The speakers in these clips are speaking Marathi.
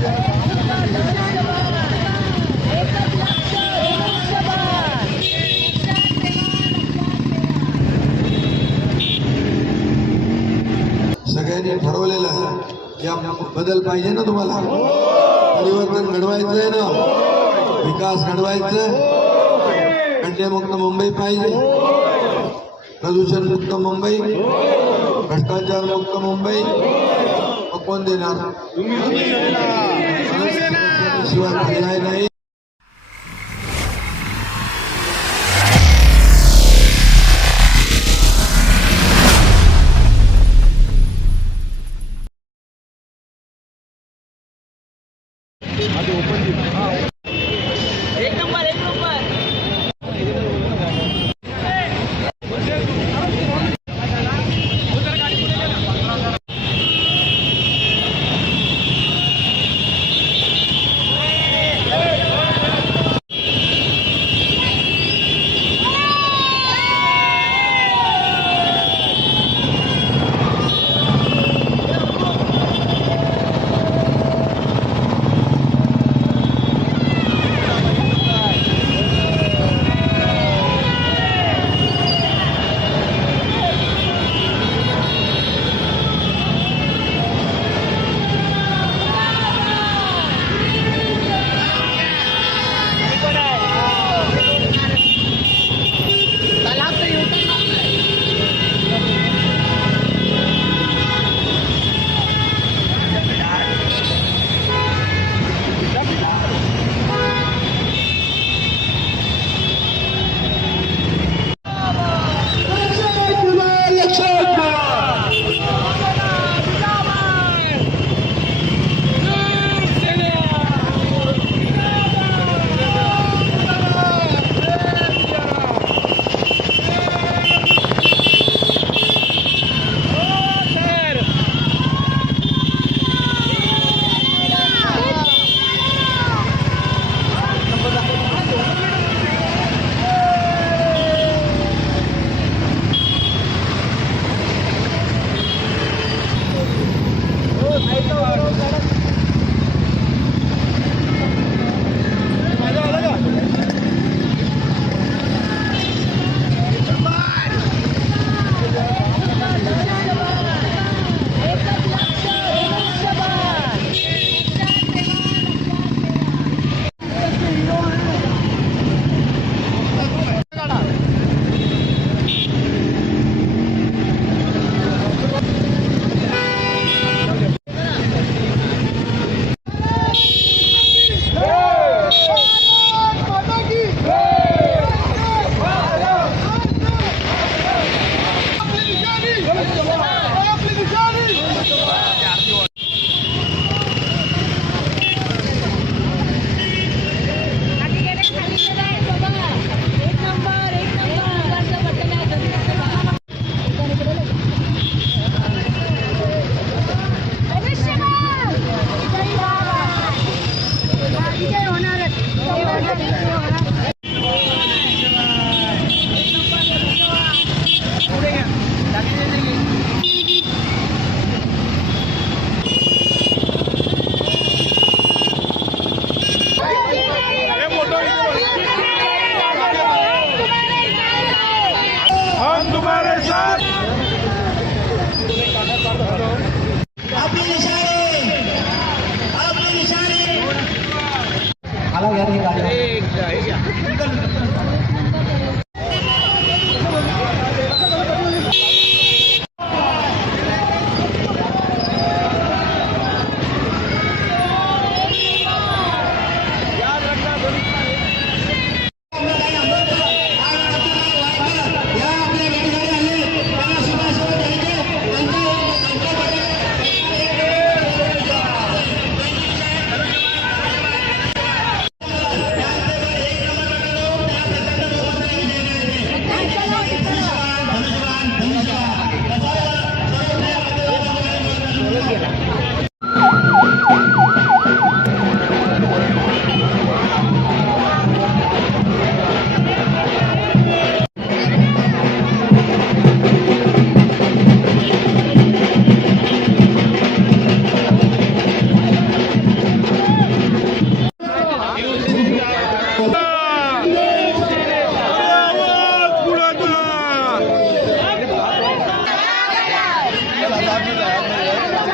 सगळ्यांनी ठरवलेलं आहे या बदल पाहिजे ना तुम्हाला? परिवर्तन घडवायचंय ना? विकास घडवायचं खड्डेमुक्त मुंबई पाहिजे? प्रदूषण मुक्त मुंबई? भ्रष्टाचार मुक्त मुंबई? मग कोण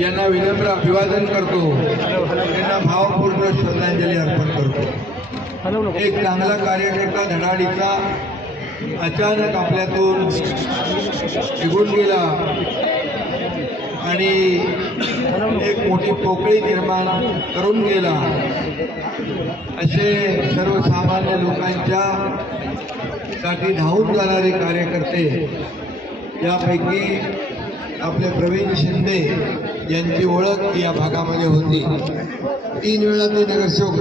यांना विनम्र अभिवादन करतो. त्यांना भावपूर्ण श्रद्धांजली अर्पण करतो. एक चांगला कार्यकर्ता धडाडीचा अचानक आपल्यातून निघून गेला. आणि एक मोठी पोकळी निर्माण करून गेला. असे सर्वसामान्य लोकांच्या साठी धावून जाणारे कार्यकर्ते यापैकी आपले प्रवीण शिंदे यांची ओळख या भागामध्ये होती. तीन वेळा ते नगरसेवक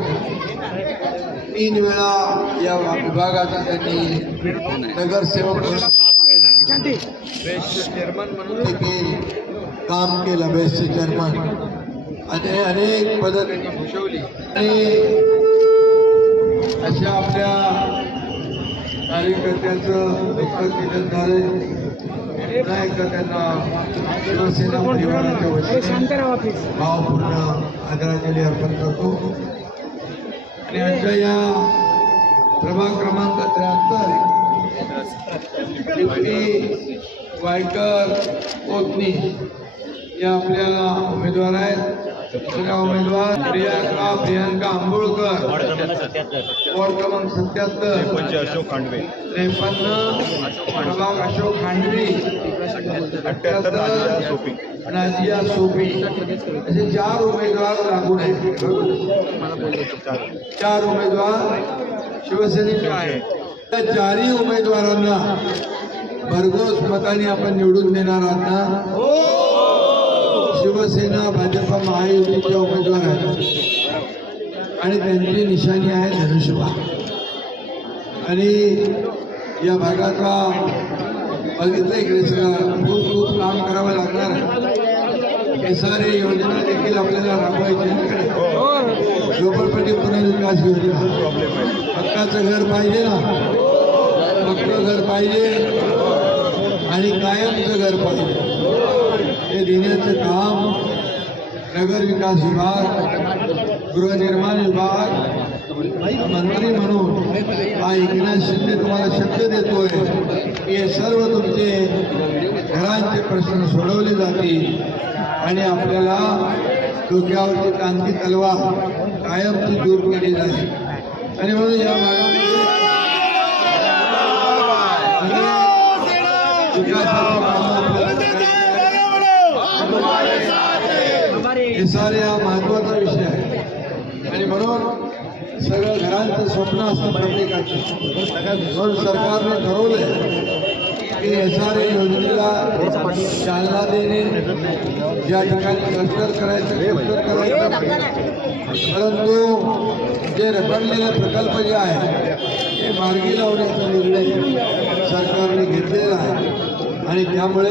तीन वेळा या विभागाचा त्यांनी नगरसेवक बेस्ट चेअरमन म्हणून काम केलं बेस्ट चेअरमन आणि अनेक पद त्यांनी भूषवली. आणि अशा आपल्या कार्यकर्त्यांचं दुःख निधन झाले एकदा त्यांना शिवसेना परिवाराच्या वतीने भावपूर्ण आदरांजली अर्पण करतो आणि आमच्या या प्रभाग क्रमांक त्र्याहत्तर डिप्टी वायकर कोतनी या आपल्या उमेदवार आहेत. दुसऱ्या उमेदवार प्रियांका प्रियांका आंबोळकर. वॉर्ड क्रमांक सत्याहत्तर अशोक खांडवे. त्रेपन्न प्रभाग अशोक खांडवी. अठ्ठ्याहत्तर नाजिया सोपी. नाजिया सोपी. असे चार उमेदवार लागून आहेत. चार उमेदवार शिवसेनेचे आहेत. त्या चारही उमेदवारांना भरघोस मताने आपण निवडून देणार आहात ना? शिवसेना भाजप महायुतीच्या उमेदवार आहेत. आणि त्यांची निशाणी आहे धनुष्यबा आणि या भागाचा बघितलं इकडे सगळं. खूप खूप काम करावं लागणार. आहे हे सारे योजना देखील आपल्याला राबवायची झोपडपट्टी पुनर्विकास योजना. प्रॉब्लेम हक्काचं घर पाहिजे ना. पक्कं घर पाहिजे. आणि कायमचं घर पाहिजे. हे देण्याचं काम नगर विकास विभाग गृहनिर्माण विभाग मंत्री म्हणून हा एकनाथ शिंदे तुम्हाला शब्द देतोय. की हे सर्व तुमचे घरांचे प्रश्न सोडवले जातील आणि आपल्याला डोक्यावरची क्रांती तलवार कायमची दूर केली जाईल. आणि म्हणून या भागामध्ये विकासाची कामं हे सारे हा महत्त्वाचा विषय आहे. आणि म्हणून सगळं घरांचं स्वप्न असतं प्रत्येकाचं म्हणून सरकारने ठरवलंय की एस आर ए योजनेला चालना देणे ज्या ठिकाणी क्लस्टर करायचं क्लस्टर करायचं परंतु जे रखडलेले प्रकल्प जे आहे ते मार्गी लावण्याचा निर्णय सरकारने घेतलेला आहे. आणि त्यामुळे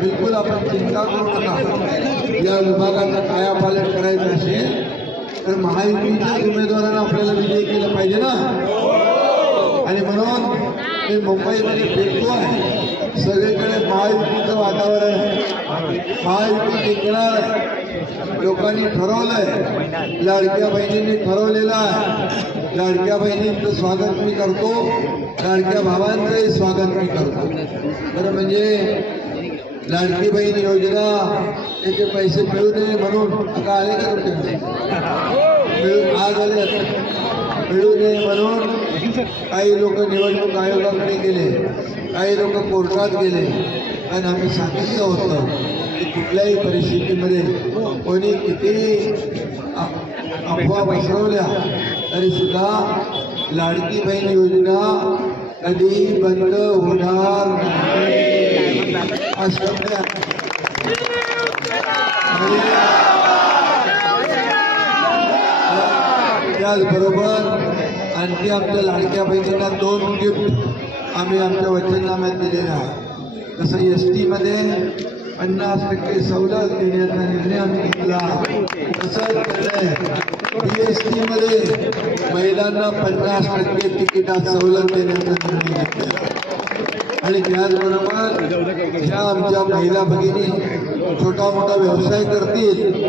बिलकुल आपण चिंता करू नका. या विभागाचा कायापालट करायचं असेल तर महायुतीच्या उमेदवारांना आपल्याला विजय केलं पाहिजे ना? आणि म्हणून मी मुंबईमध्ये फिरतो आहे. सगळीकडे महायुतीचं वातावरण आहे. महायुती टिकणार आहे लोकांनी ठरवलंय. लाडक्या बहिणींनी ठरवलेलं आहे. लाडक्या स्वागत मी करतो. लाडक्या भावांचंही स्वागत मी करतो. बरं म्हणजे लाडकी बहीण योजना, त्याचे पैसे मिळू नये म्हणून आता आले आज आले. मिळू नये म्हणून काही लोक निवडणूक आयोगाकडे गेले. काही लोक कोर्टात गेले. आणि आम्ही सांगितलं होतं की कुठल्याही परिस्थितीमध्ये कोणी किती अफवा पसरवल्या तरी सुद्धा लाडकी बहीण योजना कधी बंद होणार त्याचबरोबर आणखी आपल्या लाडक्या बहिणींना दोन गिफ्ट आम्ही आमच्या वचननाम्यात दिलेल्या आहे जसं एस टीमध्ये पन्नास टक्के सवलत देण्याचा निर्णय आम्ही घेतला. तसंच बी एस महिलांना पन्नास टक्के तिकिटात सवलत देण्याचा निर्णय घेतलेला. आणि त्याचबरोबर ज्या आमच्या महिला भगिनी छोटा मोठा व्यवसाय करतील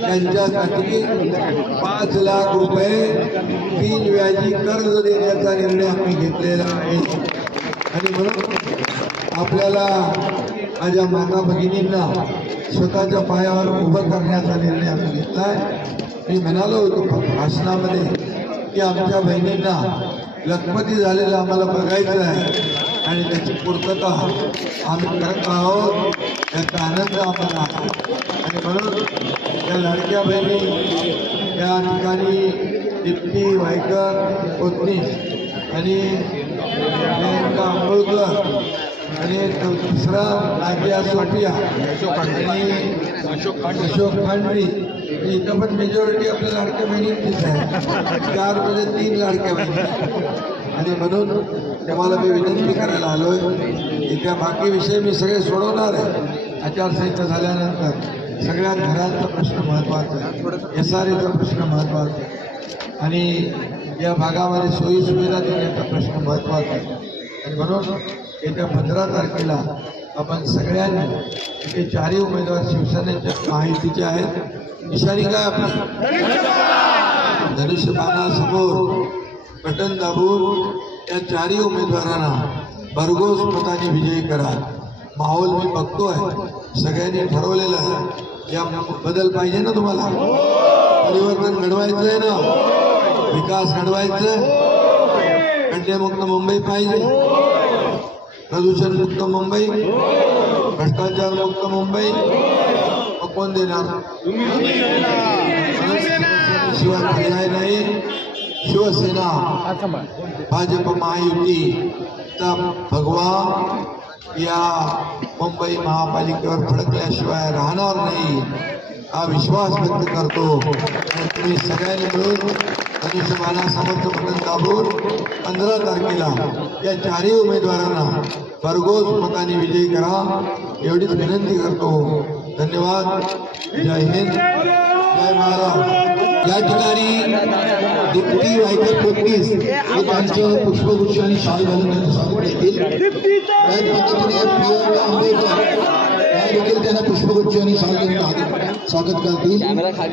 त्यांच्यासाठी पाच लाख रुपये तीन व्याजी कर्ज देण्याचा निर्णय आम्ही घेतलेला आहे. आणि म्हणून आपल्याला माझ्या माता भगिनींना स्वतःच्या पायावर उभं करण्याचा निर्णय आम्ही घेतलाय. मी म्हणालो होतो भाषणामध्ये की आमच्या बहिणींना लखपती झालेलं आम्हाला बघायचं आहे आणि त्याची पूर्तता आम्ही करत आहोत. त्याचा आनंद आम्हाला आहे. आणि म्हणून त्या लाडक्या बहिणी त्या ठिकाणी दिप्ती वायकर कोतनी आणि प्रियंका आंबोळकर आणि दुसरा तिसरा नागिया सोटिया आणि अशोक खांडवी इथं पण मेजॉरिटी आपल्या लाडक्या बहिणींचीच आहे. चार म्हणजे तीन लाडक्या बहिणी. आणि म्हणून तुम्हाला मी विनंती करायला आलोय की त्या बाकी विषय मी सगळे सोडवणार आहे. आचारसंहिता झाल्यानंतर सगळ्यात घरांचा प्रश्न महत्त्वाचा आहे. एस आर एचा प्रश्न महत्त्वाचा आहे. आणि या भागामध्ये सोयीसुविधा देण्याचा प्रश्न महत्त्वाचा आहे. आणि म्हणून येत्या पंधरा तारखेला आपण सगळ्यांनी इथे चारही उमेदवार शिवसेनेच्या माहितीचे आहेत. निशाणी काय आपली धनुष्यबाणासमोर बटन दाबून या चारही उमेदवारांना भरघोस मताने विजयी करा. माहोल मी बघतोय. सगळ्यांनी ठरवलेलं आहे. या बदल पाहिजे ना तुम्हाला? परिवर्तन घडवायचं आहे ना? विकास घडवायचा खड्डेमुक्त मुंबई पाहिजे. प्रदूषण मुक्त मुंबई. भ्रष्टाचार मुक्त मुंबई. मग कोण देणार. शिवाय पर्याय नाही. शिवसेना भाजप महायुतीचा भगवा या मुंबई महापालिकेवर फडकल्याशिवाय राहणार नाही. हा विश्वास व्यक्त करतो। तुम्ही सगळ्यांनी मिळून धनुष्यबाणा समर्थ बटन दाबून पंधरा तारखेला या चारही उमेदवारांना भरघोस मताने विजयी करा, एवढीच विनंती करतो. धन्यवाद. जय हिंद. जय महाराज. या ठिकाणी दीप्ती वायकर पोटकीस हे त्यांचं आणि शाल घालून प्रियंका आंबेडकर देखील त्यांना पुष्पगुच्छ आणि आदर- स्वागत करतील.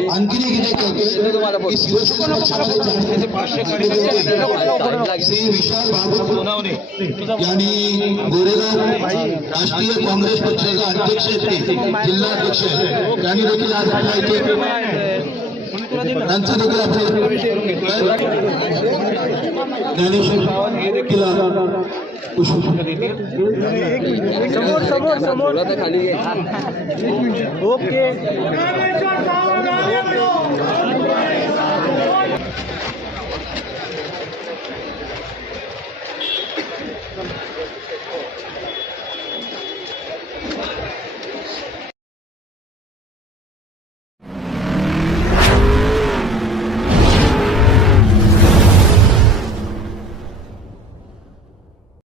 आणखीन एक इथे कळते की शिवसेना पक्षामध्ये श्री विशाल बाबू यांनी गोरेगाव राष्ट्रीय काँग्रेस पक्षाचा अध्यक्ष आहेत ते. जिल्हा अध्यक्ष आहेत. त्यांनी देखील आज आपल्या इथे त्यांचं देखील आपले ज्ञानेश्वर पुष्प समोर समोर समोर. ओके.